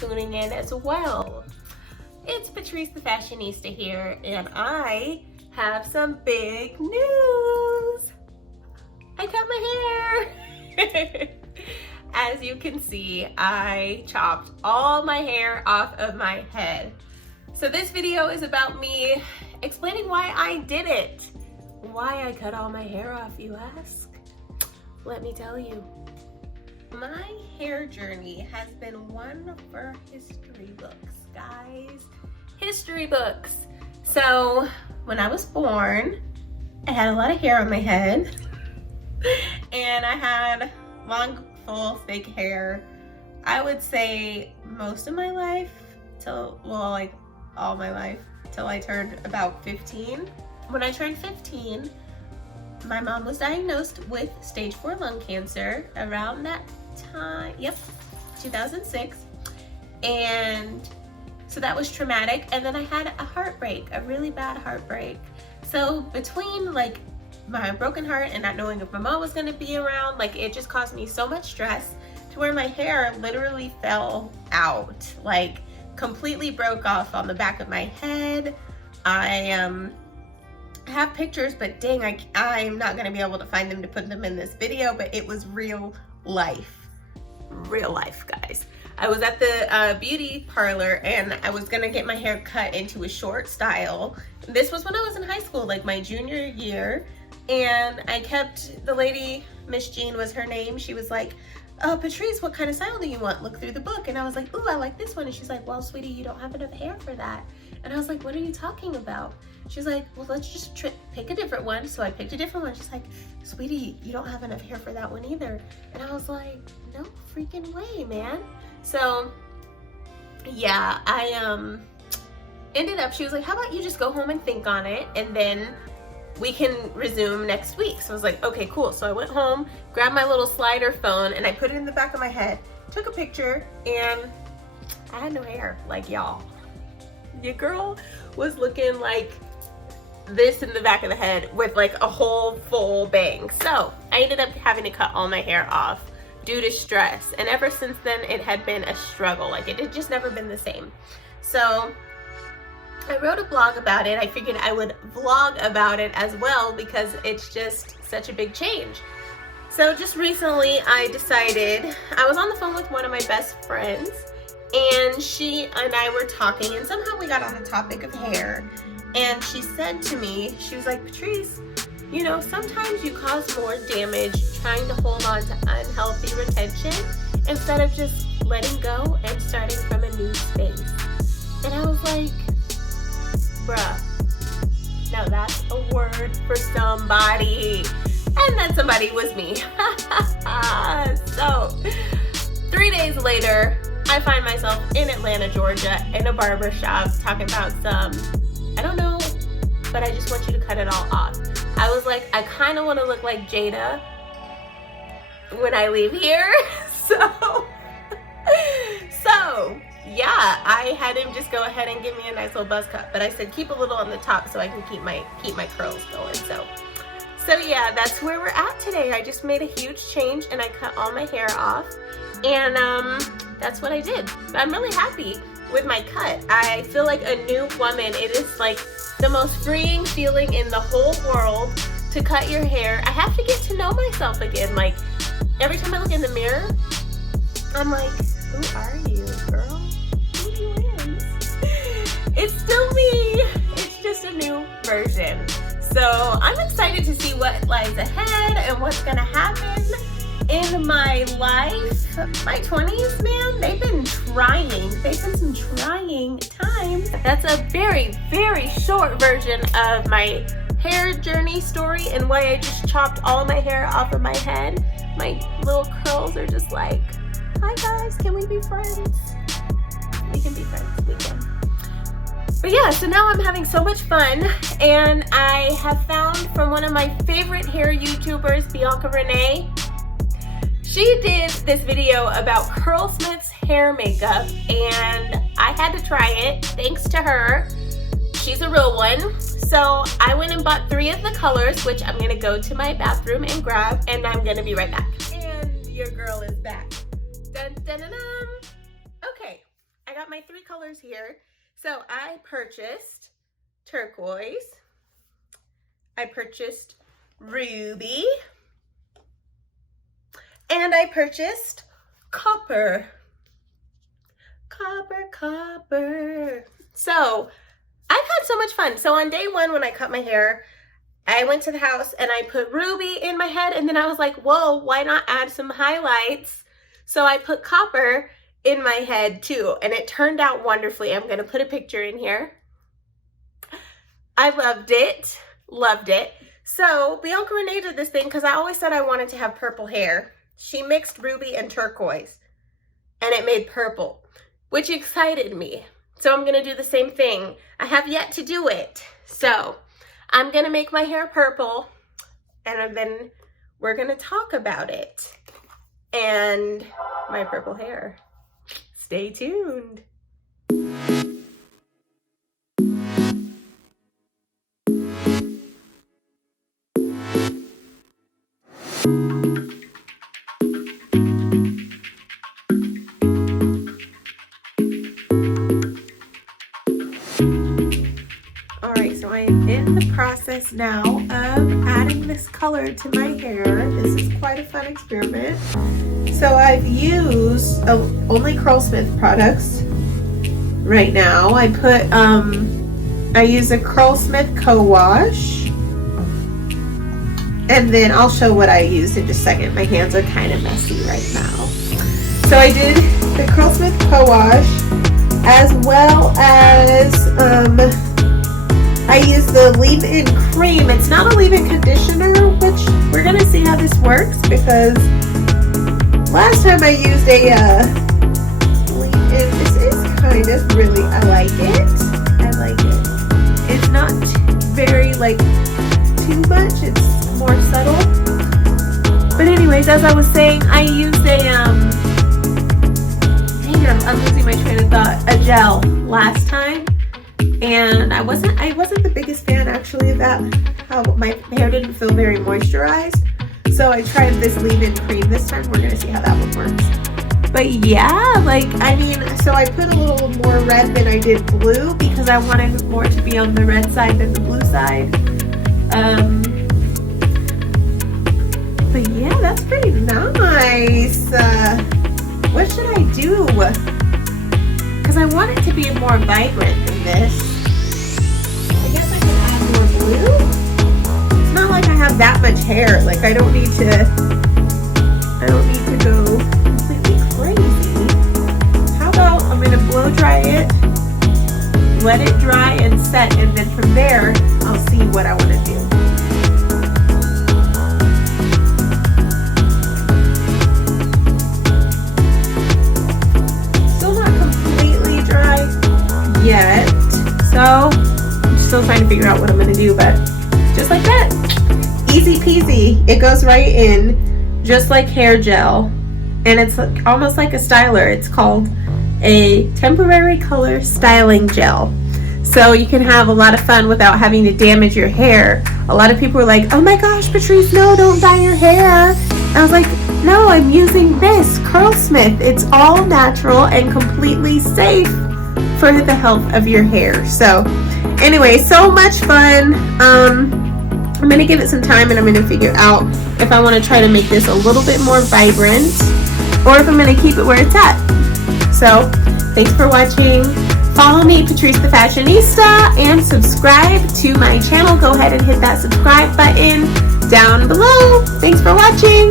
tuning in as well. It's Patrice the Fashionista here, and I have some big news. I cut my hair. As you can see, I chopped all my hair off of my head. So this video is about me explaining why I did it. Why I cut all my hair off, you ask? Let me tell you. My hair journey has been one for history books, guys. History books. So when I was born, I had a lot of hair on my head and I had long, full, thick hair. I would say most of my life till, well, like all my life till I turned about 15. When I turned 15, my mom was diagnosed with stage 4 lung cancer around that time. Yep, 2006. And so that was traumatic. And then I had a heartbreak, a really bad heartbreak. So between like my broken heart and not knowing if my mom was gonna be around, like it just caused me so much stress to where my hair literally fell out, like completely broke off on the back of my head. I have pictures, but dang, I'm not gonna be able to find them to put them in this video, but it was real life, guys. I was at the beauty parlor and I was gonna get my hair cut into a short style. This was when I was in high school, like my junior year. And I kept, the lady, Miss Jean was her name, she was like, oh, Patrice, what kind of style do you want? Look through the book. And I was like, ooh, I like this one. And she's like, well, sweetie, you don't have enough hair for that. And I was like, what are you talking about? She's like, well, let's just pick a different one. So I picked a different one. She's like, sweetie, you don't have enough hair for that one either. And I was like, no freaking way, man. So yeah, I ended up, she was like, how about you just go home and think on it and then we can resume next week. So I was like, okay, cool. So I went home, grabbed my little slider phone and I put it in the back of my head, took a picture, and I had no hair, like y'all. Your girl was looking like this in the back of the head with like a whole full bang. So I ended up having to cut all my hair off due to stress. And ever since then, it had been a struggle. Like it had just never been the same. So I wrote a blog about it. I figured I would vlog about it as well because it's just such a big change. So just recently I decided, I was on the phone with one of my best friends and she and I were talking and somehow we got on the topic of hair. And she said to me, she was like, Patrice, you know, sometimes you cause more damage trying to hold on to unhealthy retention instead of just letting go and starting from a new space. And I was like, bruh, now that's a word for somebody. And that somebody was me. So 3 days later, I find myself in Atlanta, Georgia, in a barber shop talking about some, I don't know, but I just want you to cut it all off. I was like, I kind of want to look like Jada when I leave here. So yeah, I had him just go ahead and give me a nice little buzz cut, but I said keep a little on the top so I can keep my curls going. So yeah, that's where we're at today. I just made a huge change and I cut all my hair off, and that's what I did. I'm really happy with my cut. I feel like a new woman. It is like the most freeing feeling in the whole world to cut your hair. I have to get to know myself again. Like every time I look in the mirror, I'm like, who are you, girl? Who do you is? It's still me. It's just a new version. So I'm excited to see what lies ahead and what's gonna happen in my life. My 20s, man, they've been trying. They've been some trying times. That's a very, very short version of my hair journey story and why I just chopped all my hair off of my head. My little curls are just like, hi guys, can we be friends? We can be friends, we can. But yeah, so now I'm having so much fun, and I have found from one of my favorite hair YouTubers, Bianca Renee. She did this video about Curlsmith's hair makeup, and I had to try it thanks to her. She's a real one. So I went and bought 3 of the colors, which I'm gonna go to my bathroom and grab, and I'm gonna be right back. And your girl is back. Dun, dun, dun, dun. Okay, got my 3 colors here. So I purchased turquoise, I purchased ruby, and I purchased copper. Copper. So I've had so much fun. So on day 1 when I cut my hair, I went to the house and I put ruby in my head, and then I was like, whoa, why not add some highlights? So I put copper in my head too, and it turned out wonderfully. I'm gonna put a picture in here. I loved it. So Bianca Renee did this thing because I always said I wanted to have purple hair. She mixed ruby and turquoise and it made purple, which excited me. So I'm gonna do the same thing. I have yet to do it. So I'm gonna make my hair purple and then we're gonna talk about it and my purple hair. Stay tuned. Process now of adding this color to my hair. This is quite a fun experiment. So I've used only Curlsmith products right now. I use a Curlsmith co-wash, and then I'll show what I used in just a second. My hands are kind of messy right now. So I did the Curlsmith co-wash as well as I use the leave-in cream. It's not a leave-in conditioner, which we're gonna see how this works because last time I used a leave-in, this is kind of really, I like it. It's not very too much, it's more subtle. But anyways, as I was saying, I used I'm losing my train of thought, a gel last time. And I wasn't the biggest fan actually of that, how my hair didn't feel very moisturized. So I tried this leave-in cream this time. We're gonna see how that one works. But yeah, so I put a little more red than I did blue because I wanted more to be on the red side than the blue side. But yeah, that's pretty nice. What should I do? Because I want it to be more vibrant than this. I guess I can add more blue. It's not like I have that much hair. I don't need to go completely crazy. How about I'm gonna blow dry it, let it dry and set, and then from there I'll see what I want to do. Yet, so I'm still trying to figure out what I'm gonna do, but just like that, easy peasy. It goes right in just like hair gel, and it's almost like a styler. It's called a temporary color styling gel, so you can have a lot of fun without having to damage your hair. A lot of people are like, oh my gosh, Patrice, no, don't dye your hair. And I was like, no, I'm using this Curlsmith. It's all natural and completely safe for the health of your hair. So anyway, so much fun. I'm gonna give it some time and I'm gonna figure out if I want to try to make this a little bit more vibrant or if I'm gonna keep it where it's at. So thanks for watching. Follow me, Patrice the Fashionista, and subscribe to my channel. Go ahead and hit that subscribe button down below. Thanks for watching.